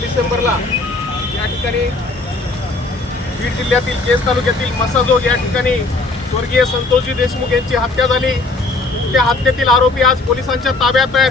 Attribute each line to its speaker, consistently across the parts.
Speaker 1: डिसेंबरला या ठिकाणी बीड जिल्ह्यातील केस तालुक्यातील मसाजोग या ठिकाणी स्वर्गीय संतोषजी देशमुख यांची हत्या झाली. त्या हत्येतील आरोपी आज पोलिसांच्या ताब्यात आहेत.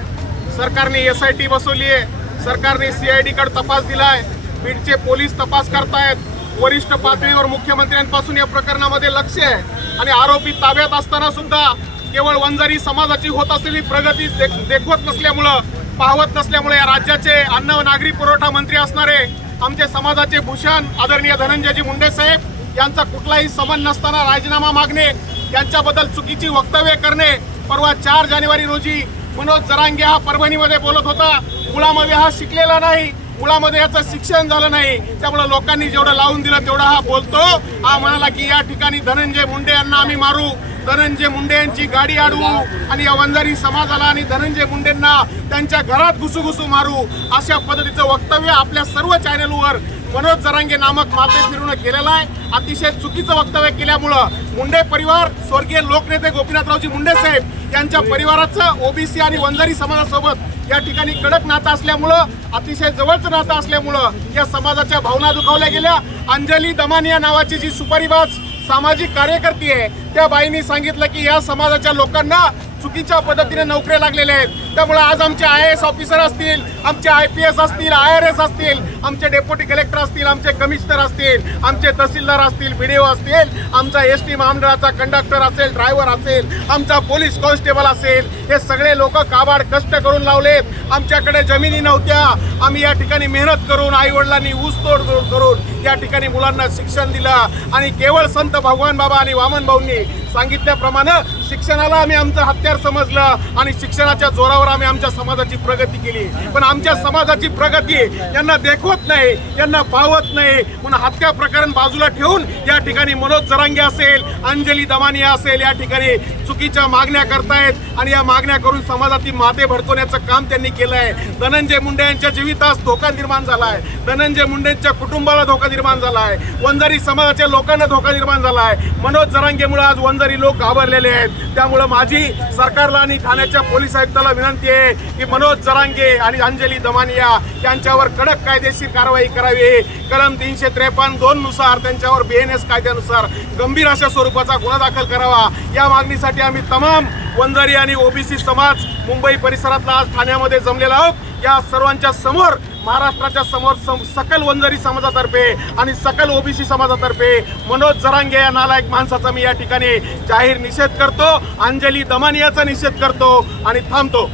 Speaker 1: सरकारने एस आय टी बसवली आहे. सरकारने सी आय डीकडे तपास दिलाय. बीडचे पोलीस तपास करतायत. वरिष्ठ पातळीवर मुख्यमंत्र्यांपासून या प्रकरणामध्ये लक्ष आहे. आणि आरोपी ताब्यात असताना सुद्धा केवळ वंजारी समाजाची होत असलेली प्रगती देख- देखवत नसल्यामुळं पावत नसल्यामुळे या राज्याचे अन्न व नागरी पुरवठा मंत्री असणारे आमचे समाजाचे भूषण आदरणीय धनंजयजी मुंडे साहेब यांचा कुठलाही समन नसताना राजीनामा मागणे यांच्याबद्दल चुकीची वक्तव्य करणे परवा चार जानेवारी रोजी मनोज जरांगे हा परभणीमध्ये बोलत होता. मुळामध्ये हा शिकलेला नाही. कुळामध्ये याचं शिक्षण झालं नाही. त्यामुळे लोकांनी जेवढं लावून दिलं तेवढं हा बोलतो. हा म्हणाला की या ठिकाणी धनंजय मुंडे यांना आम्ही मारू. धनंजय मुंडे यांची गाडी अडवू आणि या वंजारी समाजाला आणि धनंजय मुंडेंना त्यांच्या घरात घुसू मारू. अशा पद्धतीचं वक्तव्य आपल्या सर्व चॅनलवर मनोज जरांगे नामक माते फिरून केलेलं आहे. अतिशय चुकीचं वक्तव्य केल्यामुळं मुंडे परिवार स्वर्गीय लोकनेते गोपीनाथरावजी मुंडे साहेब यांच्या परिवाराचं ओबीसी आणि वंजारी समाजासोबत या ठिकाणी कडक नातं असल्यामुळं अतिशय जवळचं नातं असल्यामुळं या समाजाच्या भावना दुखावल्या गेल्या. अंजली दमानिया नावाची जी सुपारीबाज सामाजिक कार्यकर्ती आहे त्या बाईंनी सांगितलं की या समाजाच्या लोकांना चुकीच्या पद्धतीने नोकऱ्या लागलेल्या आहेत. त्यामुळे आज आमचे आय एस ऑफिसर असतील आमचे आय पी एस असतील आय आर एस असतील आमचे डेप्युटी कलेक्टर असतील आमचे कमिशनर असतील आमचे तहसीलदार असतील बी डी ओ असतील आमचा एस टी महामंडळाचा कंडक्टर असेल ड्रायव्हर असेल आमचा पोलीस कॉन्स्टेबल असेल हे सगळे लोक काबाड कष्ट करून लावलेत. आमच्याकडे जमिनी नव्हत्या. आम्ही या ठिकाणी मेहनत करून आईवडिलांनी ऊसतोड करून या ठिकाणी मुलांना शिक्षण दिलं. आणि केवळ संत भगवान बाबा आणि वामन भाऊंनी सांगितल्याप्रमाणे शिक्षणाला आम्ही आमचं हत्यार समजलं आणि शिक्षणाच्या जोरावर आम्ही आमच्या समाजाची प्रगती केली. पण आमच्या समाजाची प्रगती यांना देखवत नाही यांना पावत नाही. म्हणून हत्या प्रकरण बाजूला ठेवून या ठिकाणी मनोज जरांगे असेल अंजली दमानिया असेल या ठिकाणी चुकीच्या मागण्या करतायत आणि या मागण्या करून समाजातील माते भडकवण्याचं काम त्यांनी केलं आहे. धनंजय मुंडे यांच्या जीवितास धोका निर्माण झाला आहे. धनंजय मुंडेंच्या कुटुंबाला धोका निर्माण झाला आहे. वंजारी समाजाच्या लोकांना धोका निर्माण झाला आहे. मनोज जरांगेमुळे आज वंजारी लोक घाबरलेले आहेत. त्यामुळं माझी सरकारला आणि ठाण्याच्या पोलीस आयुक्ताला विनंती आहे की मनोज जरांगे आणि अंजली दमानिया यांच्यावर कडक कायदेशीर कारवाई करावी. कलम तीनशे त्रेपन्न दोन नुसार त्यांच्यावर बीएनएस कायद्यानुसार गंभीर अशा स्वरूपाचा गुन्हा दाखल करावा. या मागणीसाठी आम्ही तमाम वंजारी आणि ओबीसी समाज मुंबई परिसरातला आज ठाण्यामध्ये जमलेला आहोत. या सर्वांच्या समोर महाराष्ट्राच्या समोर सम- सकल वंजारी समाजातर्फे आणि सकल ओबीसी समाजातर्फे मनोज जरांगे या नालायक माणसाचा मी या ठिकाणी जाहीर निषेध करतो. अंजली दमानियाचा निषेध करतो आणि थांबतो.